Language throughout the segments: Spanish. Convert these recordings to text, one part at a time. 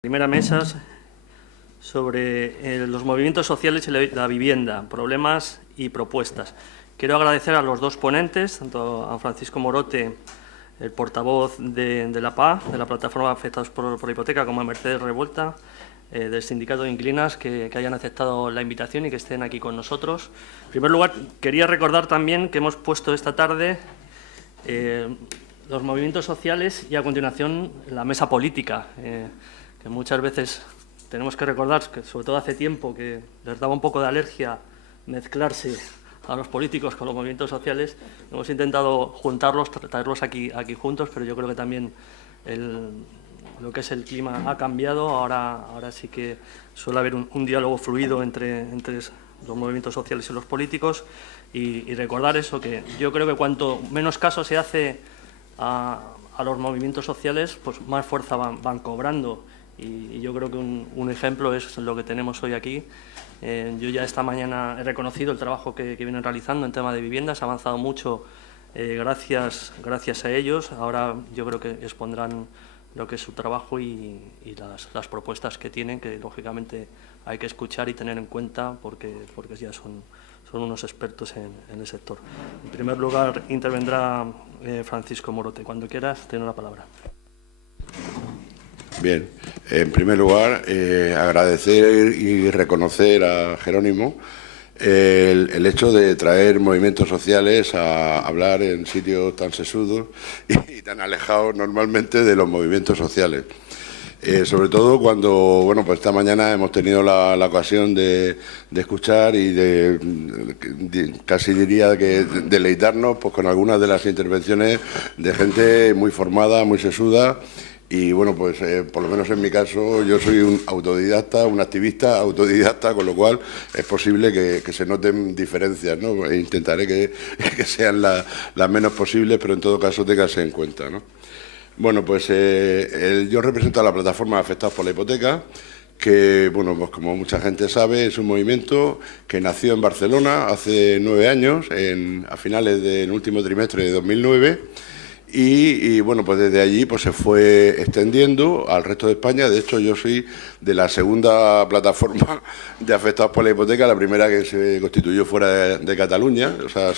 Primera mesa sobre los movimientos sociales y la vivienda, problemas y propuestas. Quiero agradecer a los dos ponentes, tanto a Francisco Morote, el portavoz de la PA, de la Plataforma Afectados por la Hipoteca, como a Mercedes Revuelta, del Sindicato de Inquilinas, que hayan aceptado la invitación y que estén aquí con nosotros. En primer lugar, quería recordar también que hemos puesto esta tarde los movimientos sociales y, a continuación, la mesa política, que muchas veces tenemos que recordar, que sobre todo hace tiempo, que les daba un poco de alergia mezclarse a los políticos con los movimientos sociales. Hemos intentado juntarlos, traerlos aquí juntos, pero yo creo que también lo que es el clima ha cambiado. Ahora sí que suele haber un diálogo fluido entre los movimientos sociales y los políticos, y recordar eso, que yo creo que cuanto menos caso se hace a los movimientos sociales, pues más fuerza van cobrando. Y yo creo que un ejemplo es lo que tenemos hoy aquí. Yo ya esta mañana he reconocido el trabajo que vienen realizando en tema de viviendas. Ha avanzado mucho gracias a ellos. Ahora yo creo que expondrán lo que es su trabajo y las propuestas que tienen, que lógicamente hay que escuchar y tener en cuenta porque ya son unos expertos en el sector. En primer lugar intervendrá Francisco Morote. Cuando quieras, tienes la palabra. Bien, en primer lugar, agradecer y reconocer a Jerónimo el hecho de traer movimientos sociales a hablar en sitios tan sesudos y tan alejados normalmente de los movimientos sociales. Sobre todo cuando, bueno, pues esta mañana hemos tenido la ocasión de escuchar y casi diría que deleitarnos pues con algunas de las intervenciones de gente muy formada, muy sesuda. Y bueno, pues por lo menos en mi caso yo soy un autodidacta, un activista autodidacta, con lo cual es posible que se noten diferencias, ¿no? E intentaré que sean las menos posibles, pero en todo caso téngase en cuenta, ¿no? Bueno, pues yo represento a la Plataforma Afectados por la Hipoteca, que, bueno, pues como mucha gente sabe, es un movimiento que nació en Barcelona hace 9 años, a finales del último trimestre de 2009, y bueno, pues desde allí pues se fue extendiendo al resto de España. De hecho, yo soy de la segunda plataforma de afectados por la hipoteca, la primera que se constituyó fuera de Cataluña. O sea,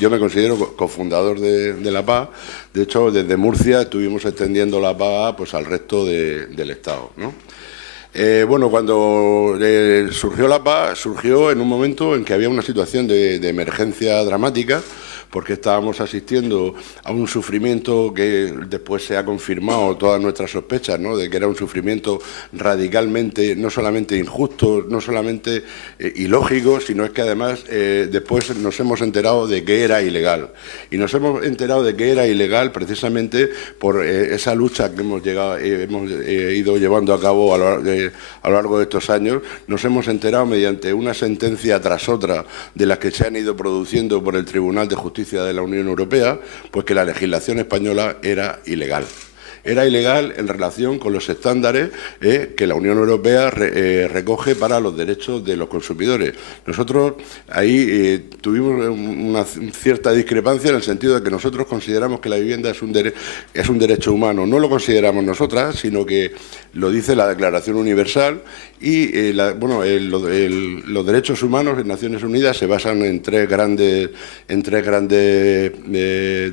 yo me considero cofundador de la PA. De hecho, desde Murcia estuvimos extendiendo la PA pues al resto del Estado, ¿no? Bueno, cuando surgió la PA, surgió en un momento en que había una situación de emergencia dramática, porque estábamos asistiendo a un sufrimiento que después se ha confirmado todas nuestras sospechas, ¿no?, de que era un sufrimiento radicalmente, no solamente injusto, no solamente ilógico, sino es que además después nos hemos enterado de que era ilegal. Y nos hemos enterado de que era ilegal precisamente por esa lucha que hemos ido llevando a cabo a lo largo de estos años. Nos hemos enterado mediante una sentencia tras otra de las que se han ido produciendo por el Tribunal de Justicia de la Unión Europea, pues que la legislación española era ilegal. Era ilegal en relación con los estándares que la Unión Europea recoge para los derechos de los consumidores. Nosotros ahí tuvimos una cierta discrepancia en el sentido de que nosotros consideramos que la vivienda es un derecho humano. No lo consideramos nosotras, sino que lo dice la Declaración Universal, y los derechos humanos en Naciones Unidas se basan en tres grandes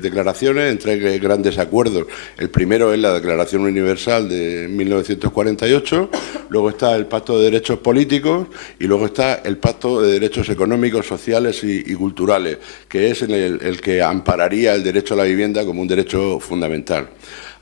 declaraciones, en tres grandes acuerdos. El primero es la Declaración Universal de 1948, luego está el Pacto de Derechos Políticos y luego está el Pacto de Derechos Económicos, Sociales y Culturales, que es el que ampararía el derecho a la vivienda como un derecho fundamental.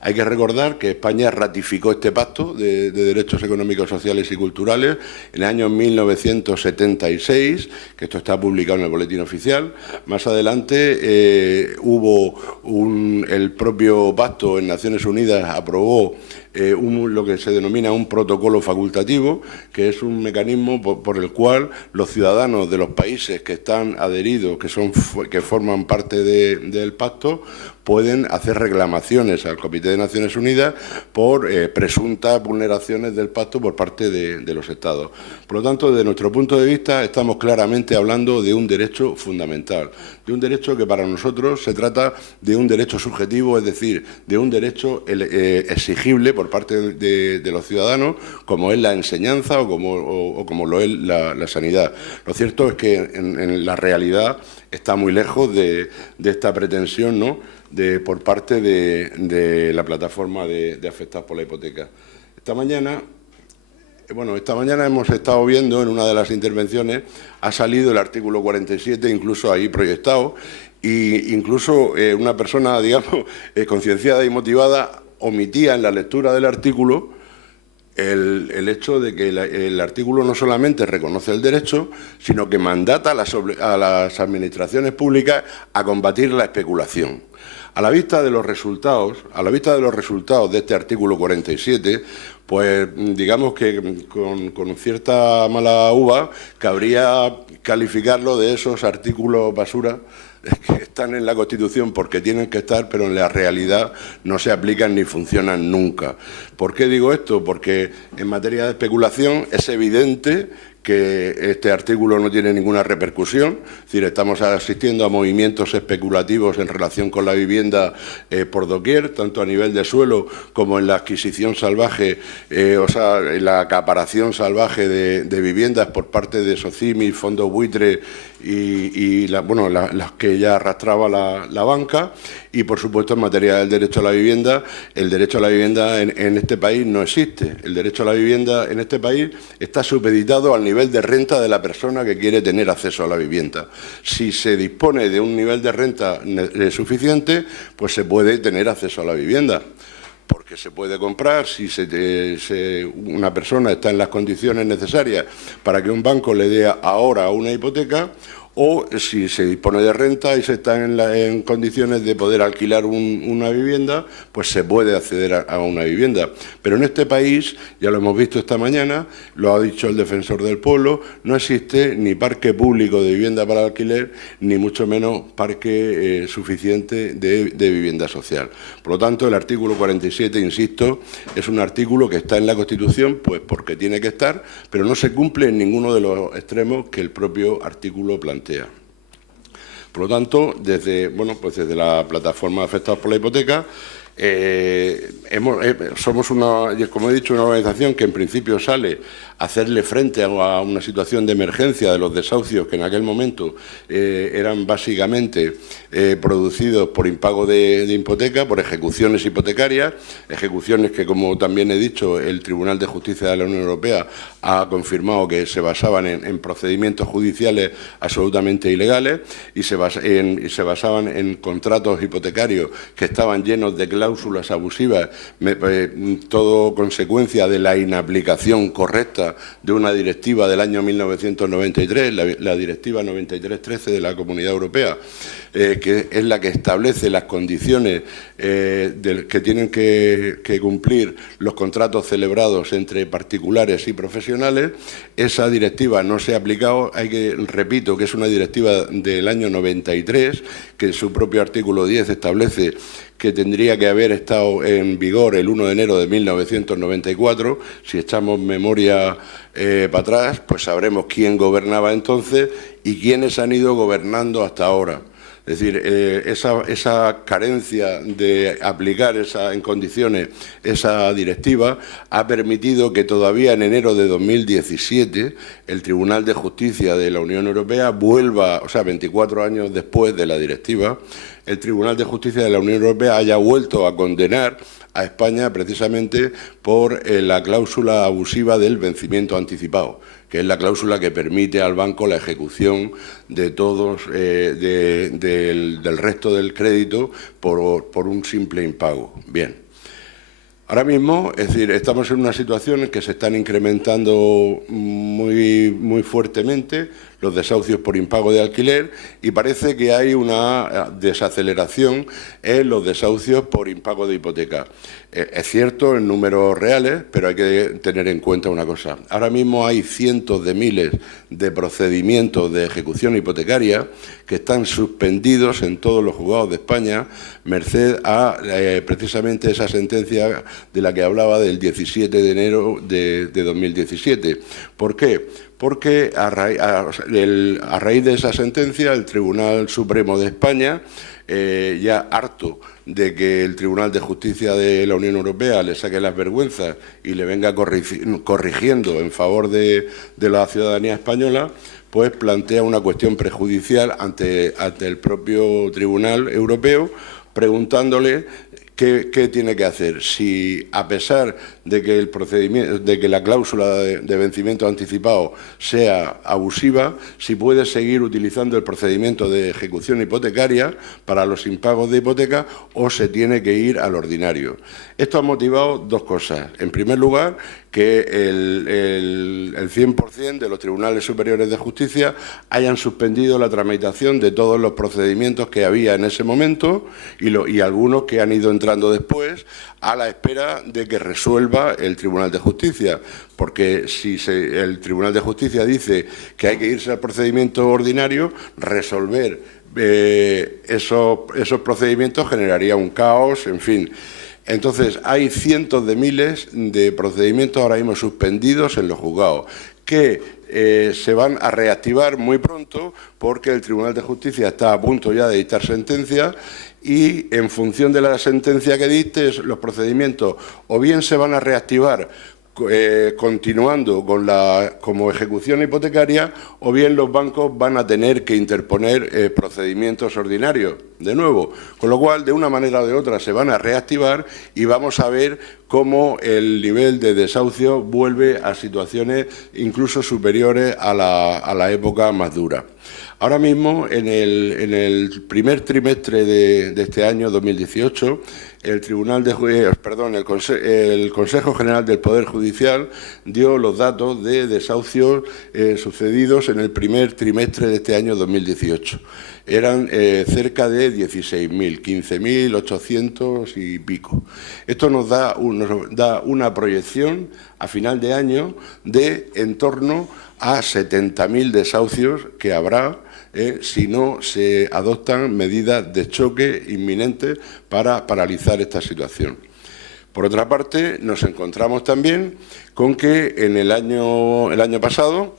Hay que recordar que España ratificó este pacto de derechos económicos, sociales y culturales en el año 1976, que esto está publicado en el Boletín Oficial. Más adelante el propio pacto en Naciones Unidas aprobó lo que se denomina un protocolo facultativo, que es un mecanismo por el cual los ciudadanos de los países que están adheridos, que forman parte del pacto, pueden hacer reclamaciones al Comité de Naciones Unidas por presuntas vulneraciones del pacto por parte de los Estados. Por lo tanto, desde nuestro punto de vista, estamos claramente hablando de un derecho fundamental, de un derecho que para nosotros se trata de un derecho subjetivo, es decir, de un derecho exigible por parte de los ciudadanos, como es la enseñanza o como lo es la sanidad. Lo cierto es que en la realidad está muy lejos de esta pretensión, ¿no?, por parte de la plataforma de afectados por la hipoteca. Esta mañana hemos estado viendo en una de las intervenciones, ha salido el artículo 47, incluso ahí proyectado, e incluso una persona, digamos, concienciada y motivada, omitía en la lectura del artículo el hecho de que el artículo no solamente reconoce el derecho, sino que mandata a las administraciones públicas a combatir la especulación. A la vista de los resultados de este artículo 47, pues digamos que con cierta mala uva cabría calificarlo de esos artículos basura que están en la Constitución porque tienen que estar, pero en la realidad no se aplican ni funcionan nunca. ¿Por qué digo esto? Porque en materia de especulación es evidente que este artículo no tiene ninguna repercusión, es decir, estamos asistiendo a movimientos especulativos en relación con la vivienda por doquier, tanto a nivel de suelo como en la adquisición salvaje, en la acaparación salvaje de viviendas por parte de Socimi, fondos buitre y las que ya arrastraba la banca. Y, por supuesto, en materia del derecho a la vivienda, el derecho a la vivienda en este país no existe. El derecho a la vivienda en este país está supeditado al nivel de renta de la persona que quiere tener acceso a la vivienda. Si se dispone de un nivel de renta suficiente, pues se puede tener acceso a la vivienda, porque se puede comprar si una persona está en las condiciones necesarias para que un banco le dé ahora una hipoteca, o si se dispone de renta y se está en condiciones de poder alquilar una vivienda, pues se puede acceder a una vivienda. Pero en este país, ya lo hemos visto esta mañana, lo ha dicho el Defensor del Pueblo, no existe ni parque público de vivienda para alquiler, ni mucho menos parque suficiente de vivienda social. Por lo tanto, el artículo 47, insisto, es un artículo que está en la Constitución, pues porque tiene que estar, pero no se cumple en ninguno de los extremos que el propio artículo plantea. Por lo tanto, desde la plataforma de afectados por la hipoteca, somos como he dicho, una organización que en principio sale a hacerle frente a una situación de emergencia de los desahucios que en aquel momento eran básicamente producidos por impago de hipoteca, por ejecuciones hipotecarias, ejecuciones que, como también he dicho, el Tribunal de Justicia de la Unión Europea ha confirmado que se basaban en procedimientos judiciales absolutamente ilegales y se basaban en contratos hipotecarios que estaban llenos de cláusulas abusivas, todo consecuencia de la inaplicación correcta de una directiva del año 1993, la Directiva 93/13 de la Comunidad Europea, que es la que establece las condiciones que tienen que cumplir los contratos celebrados entre particulares y profesionales. Esa directiva no se ha aplicado, repito que es una directiva del año 93, que en su propio artículo 10 establece que tendría que haber estado en vigor el 1 de enero de 1994. Si echamos memoria para atrás, pues sabremos quién gobernaba entonces y quiénes han ido gobernando hasta ahora. Es decir, esa carencia de aplicar en condiciones esa directiva ha permitido que todavía en enero de 2017 el Tribunal de Justicia de la Unión Europea vuelva, 24 años después de la directiva, el Tribunal de Justicia de la Unión Europea haya vuelto a condenar a España precisamente por la cláusula abusiva del vencimiento anticipado, que es la cláusula que permite al banco la ejecución de todos del resto del crédito por un simple impago. Bien. Ahora mismo, es decir, estamos en una situación en que se están incrementando muy fuertemente los desahucios por impago de alquiler y parece que hay una desaceleración en los desahucios por impago de hipoteca. Es cierto en números reales, pero hay que tener en cuenta una cosa. Ahora mismo hay cientos de miles de procedimientos de ejecución hipotecaria que están suspendidos en todos los juzgados de España, merced a precisamente esa sentencia de la que hablaba del 17 de enero de 2017. ¿Por qué? porque a raíz de esa sentencia el Tribunal Supremo de España, ya harto de que el Tribunal de Justicia de la Unión Europea le saque las vergüenzas y le venga corrigiendo en favor de la ciudadanía española, pues plantea una cuestión prejudicial ante el propio Tribunal Europeo, preguntándole ¿qué tiene que hacer? Si, a pesar de que el procedimiento, de que la cláusula de vencimiento anticipado sea abusiva, si puede seguir utilizando el procedimiento de ejecución hipotecaria para los impagos de hipoteca o se tiene que ir al ordinario. Esto ha motivado dos cosas. En primer lugar, que el 100% de los tribunales superiores de justicia hayan suspendido la tramitación de todos los procedimientos que había en ese momento y algunos que han ido entrando después a la espera de que resuelva el Tribunal de Justicia. Porque si el Tribunal de Justicia dice que hay que irse al procedimiento ordinario, resolver esos procedimientos generaría un caos, en fin. Entonces, hay cientos de miles de procedimientos ahora mismo suspendidos en los juzgados que se van a reactivar muy pronto porque el Tribunal de Justicia está a punto ya de dictar sentencia y en función de la sentencia que dicte, los procedimientos o bien se van a reactivar continuando como ejecución hipotecaria o bien los bancos van a tener que interponer procedimientos ordinarios de nuevo, con lo cual de una manera o de otra se van a reactivar y vamos a ver cómo el nivel de desahucio vuelve a situaciones incluso superiores a la época más dura. Ahora mismo, en el primer trimestre de este año 2018, el Consejo General del Poder Judicial dio los datos de desahucios sucedidos en el primer trimestre de este año 2018. Eran cerca de 16.000, 15.800 y pico. Esto nos da una proyección a final de año de en torno a 70.000 desahucios que habrá si no se adoptan medidas de choque inminentes para paralizar esta situación. Por otra parte, nos encontramos también con que en el año pasado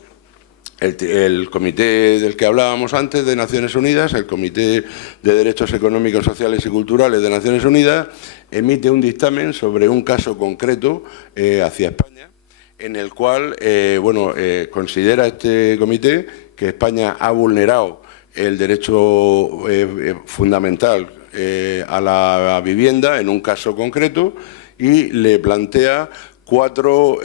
el comité del que hablábamos antes de Naciones Unidas, el Comité de Derechos Económicos, Sociales y Culturales de Naciones Unidas, emite un dictamen sobre un caso concreto hacia España, en el cual considera este comité que España ha vulnerado el derecho fundamental a la vivienda en un caso concreto y le plantea 4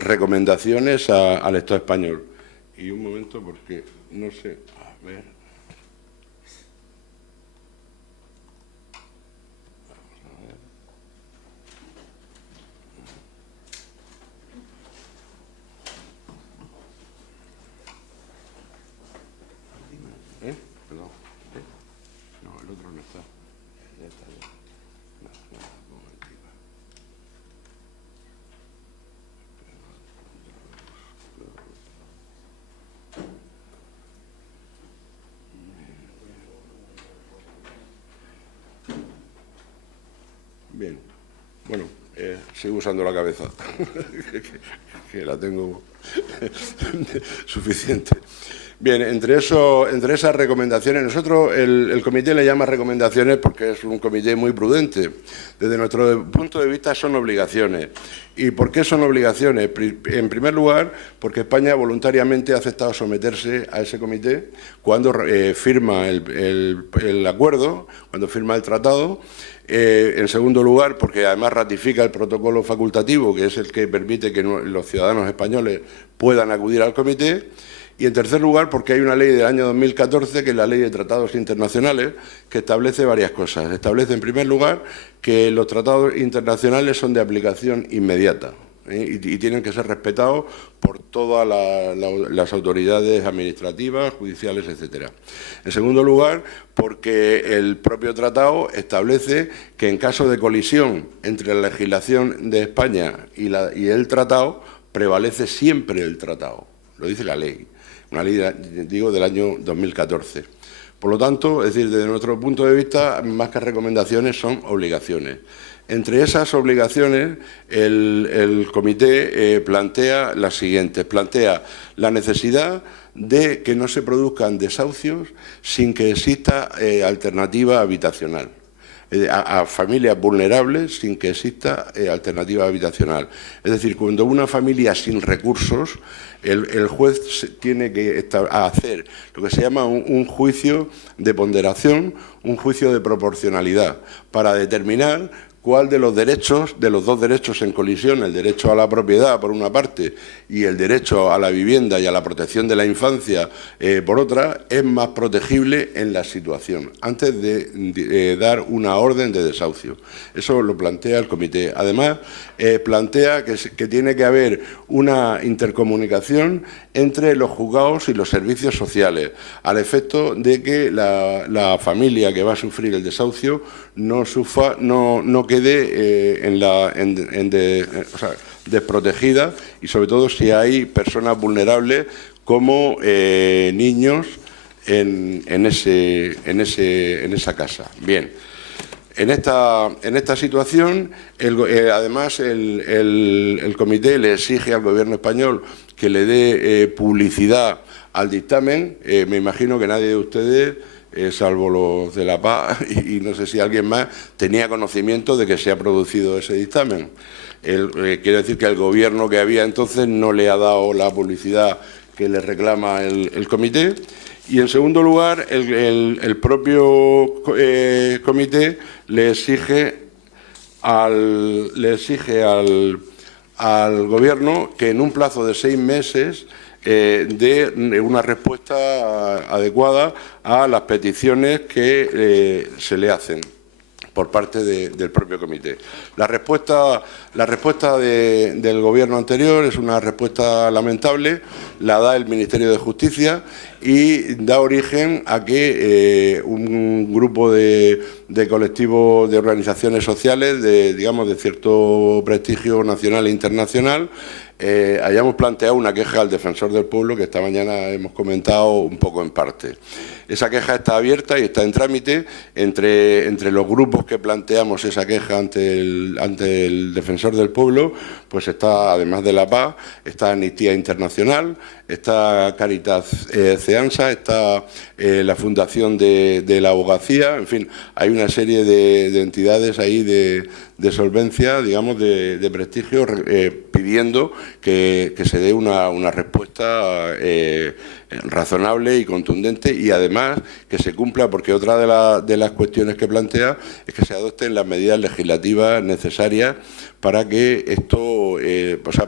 recomendaciones al Estado español. Y un momento porque no sé, a ver. Perdón. No, el otro no está. Ya está. Un momentito. Bien. Bueno, sigo usando la cabeza, que la tengo suficiente. Bien, entre esas recomendaciones, nosotros el comité le llama recomendaciones porque es un comité muy prudente. Desde nuestro punto de vista son obligaciones. ¿Y por qué son obligaciones? En primer lugar, porque España voluntariamente ha aceptado someterse a ese comité cuando firma el acuerdo, cuando firma el tratado. En segundo lugar, porque además ratifica el protocolo facultativo, que es el que permite que los ciudadanos españoles puedan acudir al comité. Y en tercer lugar, porque hay una ley del año 2014, que es la Ley de Tratados Internacionales, que establece varias cosas. Establece, en primer lugar, que los tratados internacionales son de aplicación inmediata y tienen que ser respetados por todas las autoridades administrativas, judiciales, etcétera. En segundo lugar, porque el propio tratado establece que en caso de colisión entre la legislación de España y el tratado, prevalece siempre el tratado. Lo dice la ley. Una ley, digo, del año 2014. Por lo tanto, es decir, desde nuestro punto de vista, más que recomendaciones, son obligaciones. Entre esas obligaciones, el comité plantea las siguientes. Plantea la necesidad de que no se produzcan desahucios sin que exista alternativa habitacional. A familias vulnerables sin que exista alternativa habitacional. Es decir, cuando una familia sin recursos, el juez tiene que hacer lo que se llama un juicio de ponderación, un juicio de proporcionalidad, para determinar cuál de los dos derechos en colisión, el derecho a la propiedad por una parte y el derecho a la vivienda y a la protección de la infancia por otra, es más protegible en la situación, antes de dar una orden de desahucio. Eso lo plantea el comité. Además, plantea que tiene que haber una intercomunicación entre los juzgados y los servicios sociales, al efecto de que la familia que va a sufrir el desahucio no quede desprotegida, y sobre todo si hay personas vulnerables como niños en esa casa. Bien. En esta situación, además, el comité le exige al Gobierno español que le dé publicidad al dictamen. Me imagino que nadie de ustedes, salvo los de La Paz y no sé si alguien más, tenía conocimiento de que se ha producido ese dictamen. Quiero decir que el Gobierno que había entonces no le ha dado la publicidad que le reclama el comité. Y, en segundo lugar, el propio comité le exige al Gobierno que en un plazo de 6 meses dé una respuesta adecuada a las peticiones que se le hacen por parte del propio comité. La respuesta del Gobierno anterior es una respuesta lamentable, la da el Ministerio de Justicia y da origen a que un grupo de colectivos, de organizaciones sociales, digamos, de cierto prestigio nacional e internacional, hayamos planteado una queja al Defensor del Pueblo que esta mañana hemos comentado un poco en parte. Esa queja está abierta y está en trámite. Entre los grupos que planteamos esa queja ante el Defensor del Pueblo, pues está, además de La Paz, está Amnistía Internacional, está Caritas CEANSA, está la Fundación de la Abogacía, en fin, hay una serie de entidades ahí de solvencia, digamos, de prestigio, pidiendo que se dé una respuesta razonable y contundente, y además que se cumpla, porque otra de las cuestiones que plantea es que se adopten las medidas legislativas necesarias para que esto,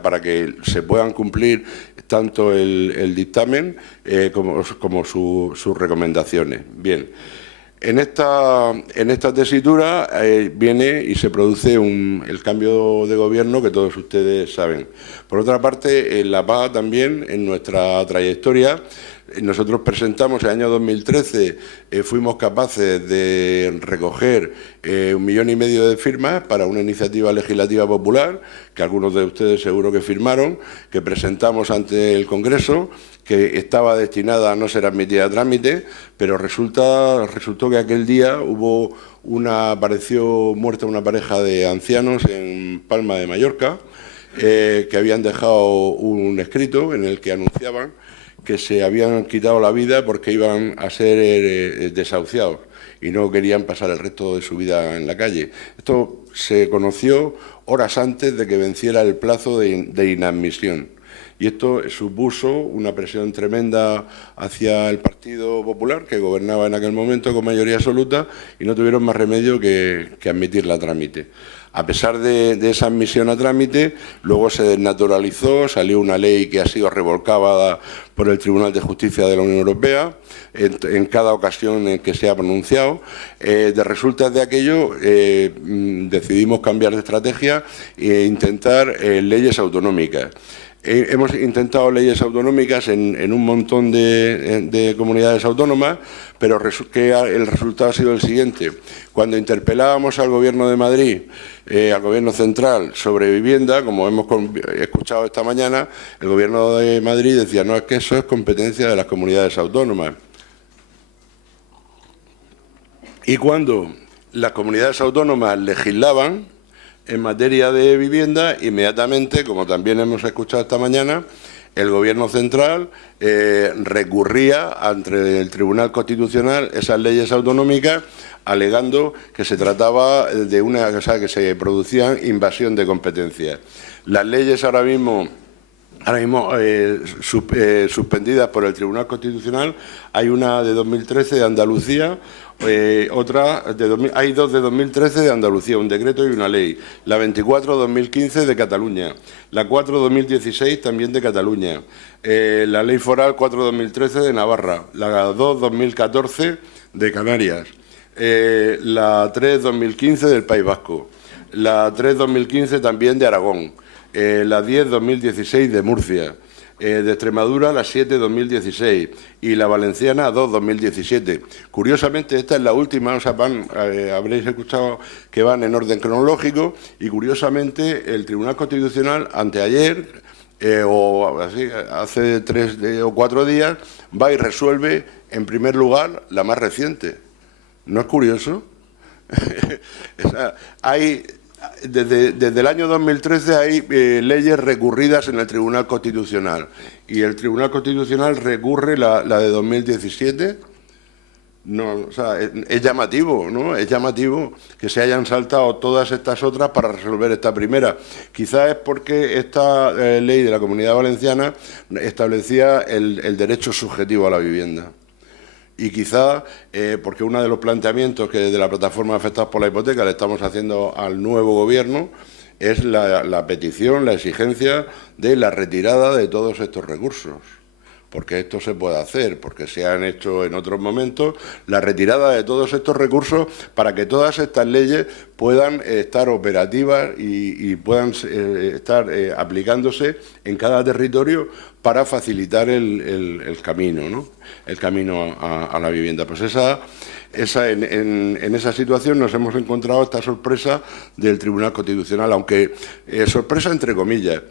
para que se puedan cumplir tanto el dictamen como sus recomendaciones. Bien. En esta tesitura viene y se produce el cambio de gobierno que todos ustedes saben. Por otra parte, en La Paz también, en nuestra trayectoria, nosotros presentamos, en el año 2013, fuimos capaces de recoger 1,5 millones de firmas para una iniciativa legislativa popular, que algunos de ustedes seguro que firmaron, que presentamos ante el Congreso, que estaba destinada a no ser admitida a trámite, pero resultó que aquel día apareció muerta una pareja de ancianos en Palma de Mallorca, que habían dejado un escrito en el que anunciaban que se habían quitado la vida porque iban a ser desahuciados y no querían pasar el resto de su vida en la calle. Esto se conoció horas antes de que venciera el plazo de inadmisión. Y esto supuso una presión tremenda hacia el Partido Popular, que gobernaba en aquel momento con mayoría absoluta, y no tuvieron más remedio que admitirla a trámite. A pesar de esa admisión a trámite, luego se desnaturalizó, salió una ley que ha sido revolcada por el Tribunal de Justicia de la Unión Europea en cada ocasión en que se ha pronunciado. De resultas de aquello, decidimos cambiar de estrategia e intentar leyes autonómicas. Hemos intentado leyes autonómicas en un montón de comunidades autónomas, pero el resultado ha sido el siguiente. Cuando interpelábamos al Gobierno de Madrid, al Gobierno central, sobre vivienda, como hemos escuchado esta mañana, el Gobierno de Madrid decía: no, es que eso es competencia de las comunidades autónomas. Y cuando las comunidades autónomas legislaban en materia de vivienda, inmediatamente, como también hemos escuchado esta mañana, el Gobierno central recurría ante el Tribunal Constitucional esas leyes autonómicas, alegando que se trataba de una, o sea, que se producía invasión de competencias. Las leyes ahora mismo suspendidas por el Tribunal Constitucional, hay una de 2013 de Andalucía, hay dos de 2013 de Andalucía, un decreto y una ley, la 24/2015 de Cataluña, la 4/2016 también de Cataluña, la ley foral 4/2013 de Navarra, la 2/2014 de Canarias, la 3/2015 del País Vasco, la 3/2015 también de Aragón, la 10/2016 de Murcia, de Extremadura la 7/2016 y la valenciana 2/2017. Curiosamente, esta es la última, o sea, habréis escuchado que van en orden cronológico y curiosamente el Tribunal Constitucional anteayer o así, hace 3 o 4 días va y resuelve en primer lugar la más reciente. ¿No es curioso? O sea, desde el año 2013 hay leyes recurridas en el Tribunal Constitucional y el Tribunal Constitucional recurre la de 2017. No, o sea, es llamativo, ¿no? Es llamativo que se hayan saltado todas estas otras para resolver esta primera. Quizás es porque esta ley de la Comunidad Valenciana establecía el derecho subjetivo a la vivienda. Y quizá porque uno de los planteamientos que desde la plataforma Afectados por la Hipoteca le estamos haciendo al nuevo Gobierno es la petición, la exigencia de la retirada de todos estos recursos. Porque esto se puede hacer, porque se han hecho en otros momentos, la retirada de todos estos recursos para que todas estas leyes puedan estar operativas y puedan estar aplicándose en cada territorio para facilitar el camino, ¿no? El camino a la vivienda. Pues en esa situación nos hemos encontrado esta sorpresa del Tribunal Constitucional, aunque sorpresa entre comillas,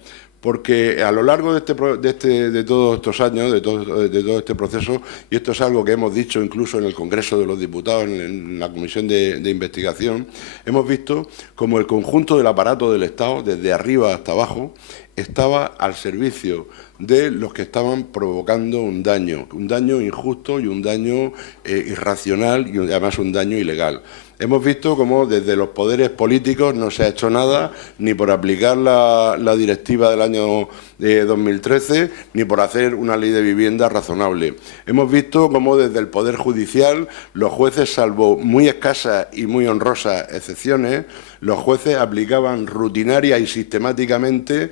porque a lo largo de todos estos años, de todo este proceso, y esto es algo que hemos dicho incluso en el Congreso de los Diputados, en la Comisión de Investigación, hemos visto como el conjunto del aparato del Estado, desde arriba hasta abajo, estaba al servicio de los que estaban provocando un daño injusto y un daño irracional y además un daño ilegal. Hemos visto cómo desde los poderes políticos no se ha hecho nada, ni por aplicar la directiva del año 2013, ni por hacer una ley de vivienda razonable. Hemos visto cómo desde el Poder Judicial los jueces, salvo muy escasas y muy honrosas excepciones, los jueces aplicaban rutinaria y sistemáticamente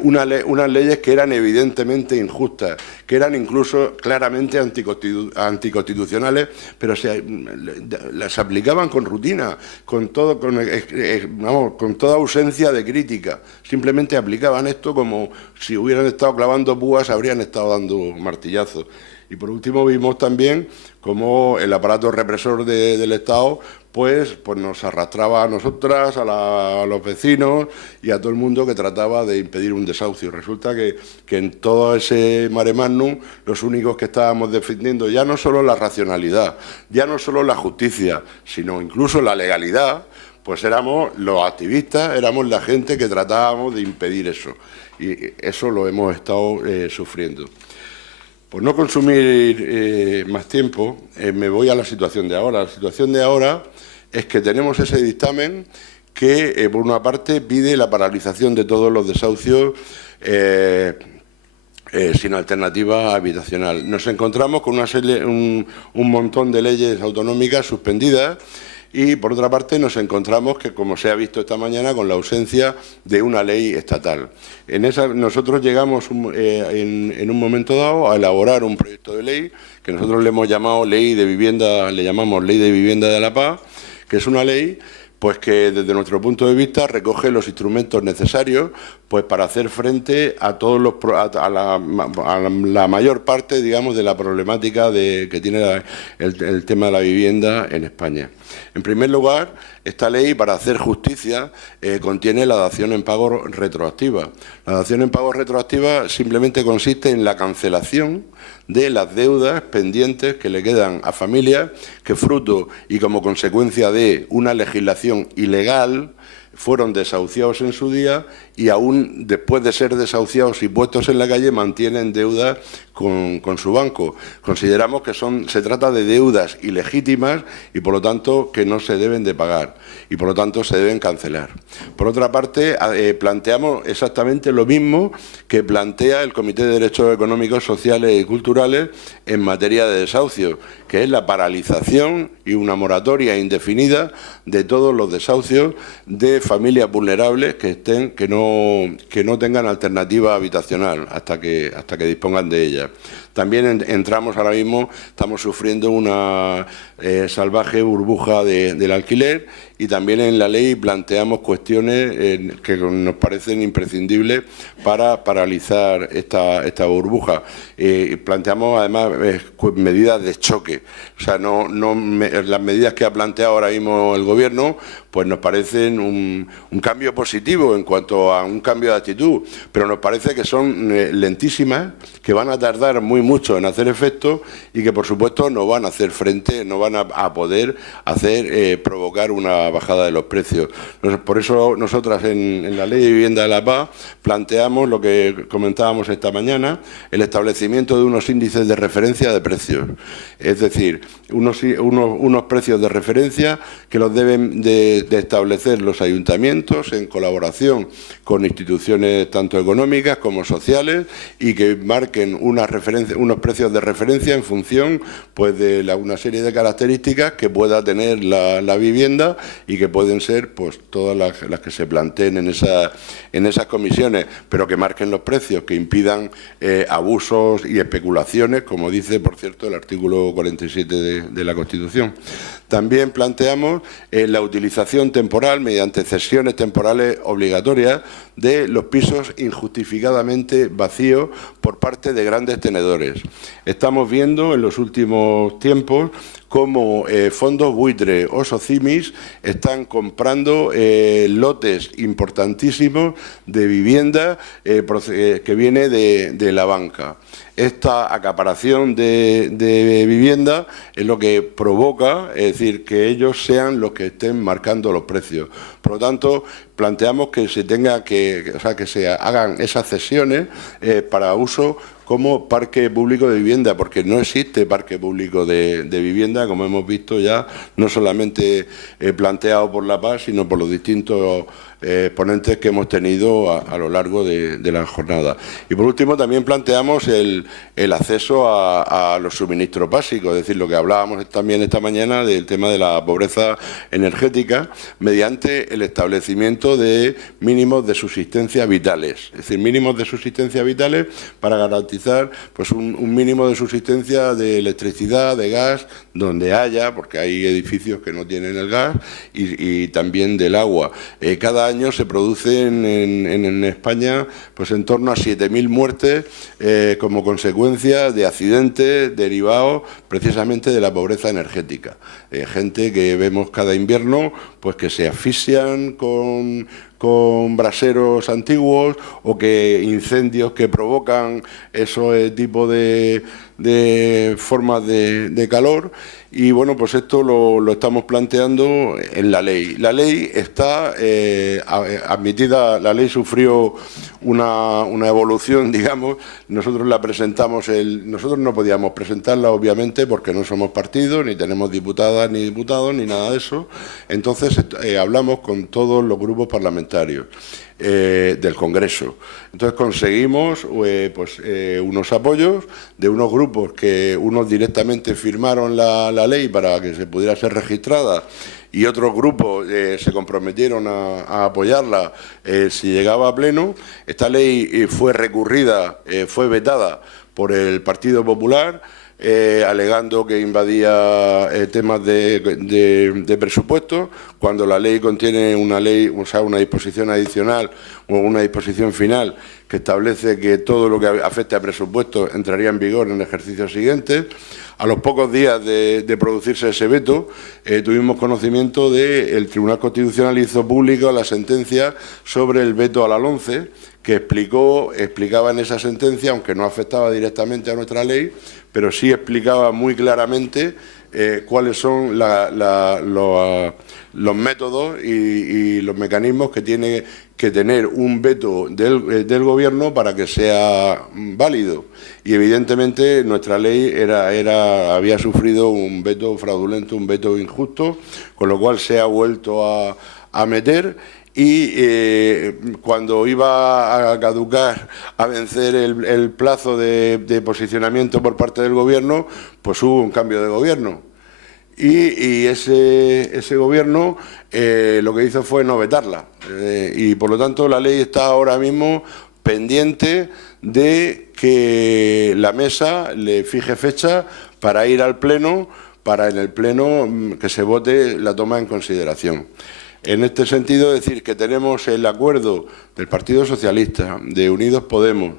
unas leyes que eran evidentemente injustas, que eran incluso claramente anticonstitucionales, pero las aplicaban con rutina, con toda ausencia de crítica. Simplemente aplicaban esto como si hubieran estado clavando púas, habrían estado dando martillazos. Y por último vimos también cómo el aparato represor del Estado pues nos arrastraba a nosotras, a los vecinos y a todo el mundo que trataba de impedir un desahucio. Resulta que en todo ese mare magnum los únicos que estábamos defendiendo ya no solo la racionalidad, ya no solo la justicia, sino incluso la legalidad, pues éramos los activistas, éramos la gente que tratábamos de impedir eso. Y eso lo hemos estado sufriendo. Por no consumir más tiempo, me voy a la situación de ahora. La situación de ahora es que tenemos ese dictamen que, por una parte, pide la paralización de todos los desahucios sin alternativa habitacional. Nos encontramos con un montón de leyes autonómicas suspendidas y, por otra parte, nos encontramos que, como se ha visto esta mañana, con la ausencia de una ley estatal. Nosotros llegamos en un momento dado a elaborar un proyecto de ley que nosotros le hemos llamado Ley de Vivienda, le llamamos Ley de Vivienda de la Paz, que es una ley pues que desde nuestro punto de vista recoge los instrumentos necesarios pues para hacer frente a todos a la mayor parte, digamos, de la problemática que tiene el tema de la vivienda en España. En primer lugar, esta ley, para hacer justicia, contiene la dación en pago retroactiva. La dación en pago retroactiva simplemente consiste en la cancelación de las deudas pendientes que le quedan a familias que, fruto y como consecuencia de una legislación ilegal, fueron desahuciados en su día y aún después de ser desahuciados y puestos en la calle mantienen deudas con su banco. Consideramos que se trata de deudas ilegítimas y por lo tanto que no se deben de pagar y por lo tanto se deben cancelar. Por otra parte, planteamos exactamente lo mismo que plantea el Comité de Derechos Económicos, Sociales y Culturales en materia de desahucio, que es la paralización y una moratoria indefinida de todos los desahucios de familias vulnerables que no tengan alternativa habitacional hasta que dispongan de ella. También entramos ahora mismo, estamos sufriendo una salvaje burbuja del alquiler y también en la ley planteamos cuestiones que nos parecen imprescindibles para paralizar esta burbuja. Planteamos además medidas de choque. O sea, las medidas que ha planteado ahora mismo el Gobierno pues nos parecen un cambio positivo en cuanto a un cambio de actitud, pero nos parece que son lentísimas, que van a tardar muy mucho en hacer efecto y que por supuesto no van a hacer frente, no van a poder provocar una bajada de los precios. Por eso nosotras en la Ley de Vivienda de la Paz planteamos lo que comentábamos esta mañana, el establecimiento de unos índices de referencia de precios, es decir, unos precios de referencia que los deben de establecer los ayuntamientos en colaboración con instituciones tanto económicas como sociales y que marquen unos precios de referencia en función pues de una serie de características que pueda tener la vivienda y que pueden ser pues todas las que se planteen en esas comisiones, pero que marquen los precios, que impidan abusos y especulaciones, como dice, por cierto, el artículo 47 de la Constitución. También planteamos la utilización temporal mediante cesiones temporales obligatorias de los pisos injustificadamente vacíos por parte de grandes tenedores. Estamos viendo en los últimos tiempos cómo fondos buitre o socimis están comprando lotes importantísimos de vivienda que viene de la banca. Esta acaparación de vivienda es lo que provoca, es decir, que ellos sean los que estén marcando los precios. Por lo tanto, planteamos que se hagan esas cesiones para uso como parque público de vivienda, porque no existe parque público de vivienda, como hemos visto ya, no solamente planteado por La Paz, sino por los distintos ponentes que hemos tenido a lo largo de la jornada. Y por último también planteamos el acceso a los suministros básicos, es decir, lo que hablábamos también esta mañana del tema de la pobreza energética, mediante el establecimiento de mínimos de subsistencia vitales, es decir, mínimos de subsistencia vitales para garantizar pues un mínimo de subsistencia de electricidad, de gas, donde haya, porque hay edificios que no tienen el gas, y también del agua. Cada año se producen en España pues en torno a 7.000 muertes como consecuencia de accidentes derivados precisamente de la pobreza energética. Gente que vemos cada invierno pues que se asfixian con braseros antiguos o que incendios que provocan esos tipos de formas de calor. Y bueno, pues esto lo estamos planteando en la ley. La ley está admitida, la ley sufrió una evolución, digamos. Nosotros la presentamos, nosotros no podíamos presentarla obviamente porque no somos partido, ni tenemos diputadas ni diputados, ni nada de eso. Entonces hablamos con todos los grupos parlamentarios del Congreso. Entonces conseguimos unos apoyos de unos grupos que unos directamente firmaron la ley para que se pudiera ser registrada y otros grupos se comprometieron a apoyarla si llegaba a pleno. Esta ley fue recurrida, fue vetada por el Partido Popular, alegando que invadía temas de presupuesto, cuando la ley contiene una disposición adicional o una disposición final que establece que todo lo que afecte a presupuestos entraría en vigor en el ejercicio siguiente. A los pocos días de producirse ese veto, tuvimos conocimiento de que el Tribunal Constitucional hizo pública la sentencia sobre el veto a la LOMCE, que explicaba en esa sentencia, aunque no afectaba directamente a nuestra ley, pero sí explicaba muy claramente cuáles son los métodos y los mecanismos que tiene que tener un veto del Gobierno para que sea válido. Y evidentemente nuestra ley había sufrido un veto fraudulento, un veto injusto, con lo cual se ha vuelto a meter. Y cuando iba a caducar, a vencer el plazo de posicionamiento por parte del Gobierno, pues hubo un cambio de Gobierno. Y ese Gobierno lo que hizo fue no vetarla. Y por lo tanto la ley está ahora mismo pendiente de que la mesa le fije fecha para ir al Pleno, para en el Pleno que se vote la toma en consideración. En este sentido, decir que tenemos el acuerdo del Partido Socialista, de Unidos Podemos,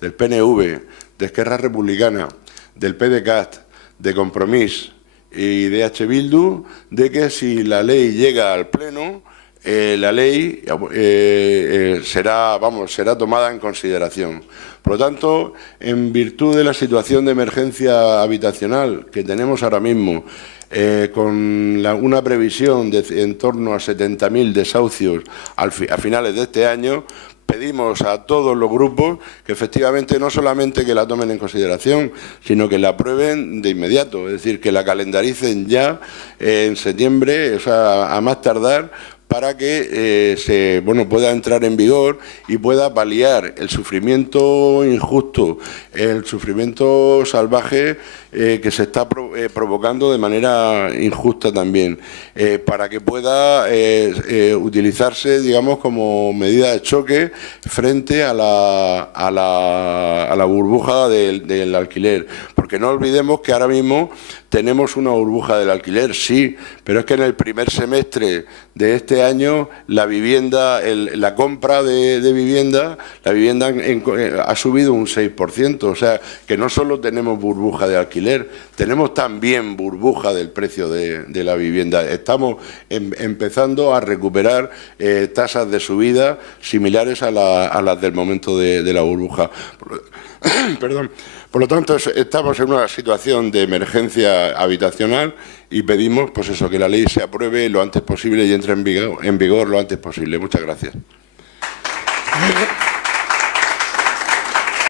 del PNV, de Esquerra Republicana, del PDeCAT, de Compromís y de H. Bildu, de que si la ley llega al Pleno, la ley será tomada en consideración. Por lo tanto, en virtud de la situación de emergencia habitacional que tenemos ahora mismo, con una previsión de en torno a 70.000 desahucios a finales de este año, pedimos a todos los grupos que efectivamente no solamente que la tomen en consideración, sino que la aprueben de inmediato, es decir, que la calendaricen ya en septiembre, o sea, a más tardar, para que pueda entrar en vigor y pueda paliar el sufrimiento injusto, el sufrimiento salvaje que se está provocando de manera injusta también, para que pueda utilizarse, digamos, como medida de choque frente a la burbuja del alquiler. Porque no olvidemos que ahora mismo tenemos una burbuja del alquiler, sí, pero es que en el primer semestre de este año la compra de vivienda, ha subido un 6%, o sea que no solo tenemos burbuja de alquiler, tenemos también burbuja del precio de la vivienda. Estamos empezando a recuperar tasas de subida similares a las del momento de la burbuja. Perdón. Por lo tanto, estamos en una situación de emergencia habitacional y pedimos, pues eso, que la ley se apruebe lo antes posible y entre en vigor lo antes posible. Muchas gracias.